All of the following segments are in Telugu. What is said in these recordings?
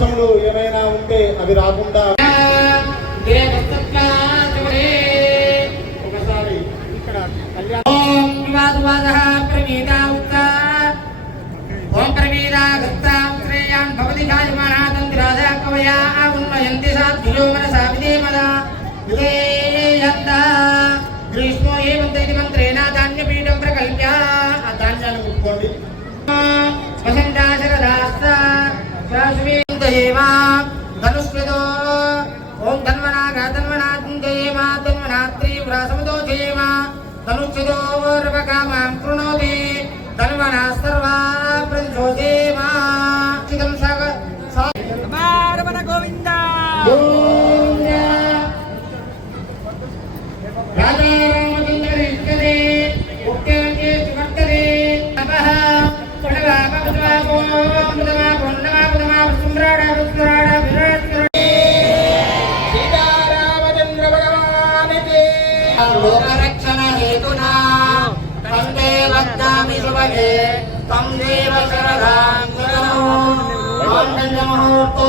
దోషములు ఏమైనా ఉంటే అవి రాకుండా ఒకసారి ఇక్కడ ఓం ప్రవీరాగత్తాం శ్రేయాన్ భవతి గాయమానాదంతిరాజా కవయా ఉన్మయంతి సాధ్యో మనసా విదేమదా విదేయంత గ్రీష్మో ఏవంతైతి మంత్రేణ ధాన్యపీఠం ప్రకల్ప్య ఆ ధాన్యాన్ని ముట్టుకోండి వసంతాశరదాస్త శాశ్వీంతయేమా ధనుష్కృతో ఓం ధన్వనాగా ధన్వనాత్మేమా ధన్వనాత్రీ వ్రాసముదో జయేమా ధనుష్కృతో రవకామాం కృణోతి ధన్వనా సర్వా ప్రతిశోధేమా చిదం సాగ రమణ గోవింద రాధా రామచంద్ర ఇష్టదే ముఖ్యమంత్రి సుమర్తదే తపః పునవా భగవా ఓం నమః పున్నమా సుందరాడ సుందరాడ విరాట్ సీతారామచంద్ర భగవానికి లోకరక్షణ హేతునా తందే వద్దామి శుభగే తం దేవ శరదాం గురో ఓం ముహూర్తో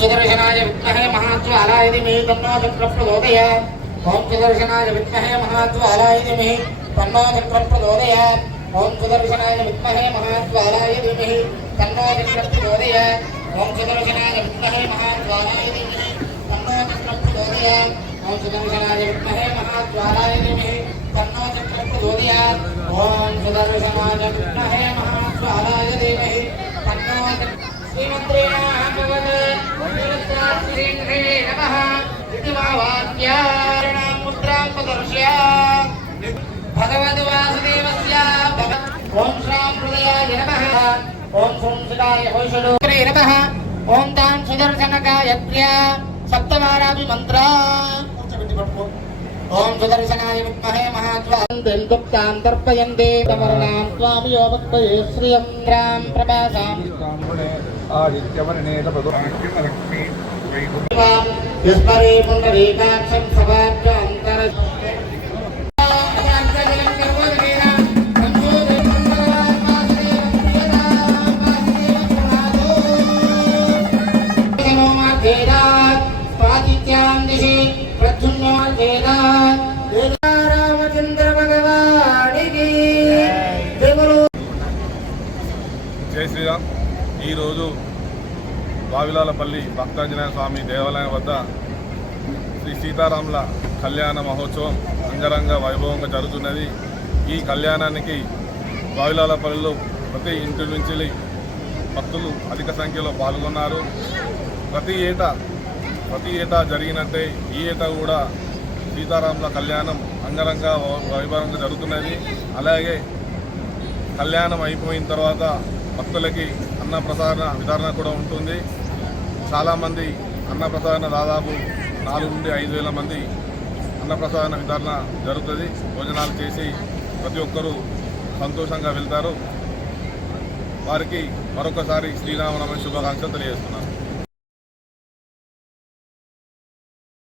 సుదర్శనాయ విద్మహే మహాజ్వాలాయ ధీమహి తన్నో చక్రః ప్రచోదయాత్ ఓం సుదర్శనాయ విద్మహే మహాజ్వాలాయ ధీమహి తన్నో చక్రః ప్రచోదయాత్ ఓం సుదర్శనాయ విద్మహే మహాజ్వాలాయ ధీమహి తన్నో చక్రః ప్రచోదయాత్ ఓం సుదర్శనాయ విద్మహే మహాజ్వాలాయ ధీమహి తన్నో చక్రః ప్రచోదయాత్ ఓం సుదర్శనాయ విద్మహే మహాజ్వాలాయ ధీమహి తన్నో చక్రః ప్రచోదయాత్ ఓం సుదర్శనాయ విద్మహే మహాజ్వాలాయ ధీమహి తన్నో శ్రీమంత్రే శ్రీంద్రే నమః ఇది మా వాక్యారణాం ముద్రాం ప్రదర్శ్య భగవద్ వాసుదేవస్య ఓం శ్రాం హృదయాయ నమః ఓం సంసిదాయ హోషడోరే నమః ఓం తాం సుదర్శన గాయత్ర్య సప్తవారాభి మంత్ర ఓం సుదర్శనాయ విద్మహే మహాజ్వాలం దుఃఖాం తర్పయంతే తమరణాం త్వామి యోపత్వయే శ్రియం రాం ప్రభాసాం ఆదిత్యవర్ణేలక్ష్మీ యస్మరే పుండరీకాక్షం సభాభ్యంతర రామచంద్ర భగవానికి జై శ్రీరామ్. ఈరోజు వావిలాలపల్లి భక్తాంజనేయ స్వామి దేవాలయం వద్ద శ్రీ సీతారాముల కళ్యాణ మహోత్సవం అంగరంగ వైభవంగా జరుగుతున్నది. ఈ కళ్యాణానికి వావిలాలపల్లిలో ప్రతి ఇంటి నుంచి భక్తులు అధిక సంఖ్యలో పాల్గొన్నారు. ప్రతి ఏటా జరిగినట్టే ఈ ఏటా కూడా సీతారాముల కళ్యాణం అంగరంగ వైభవంగా జరుగుతున్నది. అలాగే కళ్యాణం అయిపోయిన తర్వాత భక్తులకి అన్నప్రసాద వితరణ కూడా ఉంటుంది. చాలామంది అన్నప్రసాదన దాదాపు 4 నుండి 5,000 మంది అన్నప్రసాదన వితరణ జరుగుతుంది. భోజనాలు చేసి ప్రతి ఒక్కరూ సంతోషంగా వెళ్తారు. వారికి మరొకసారి శ్రీరామనవమి శుభాకాంక్షలు తెలియజేస్తున్నాను.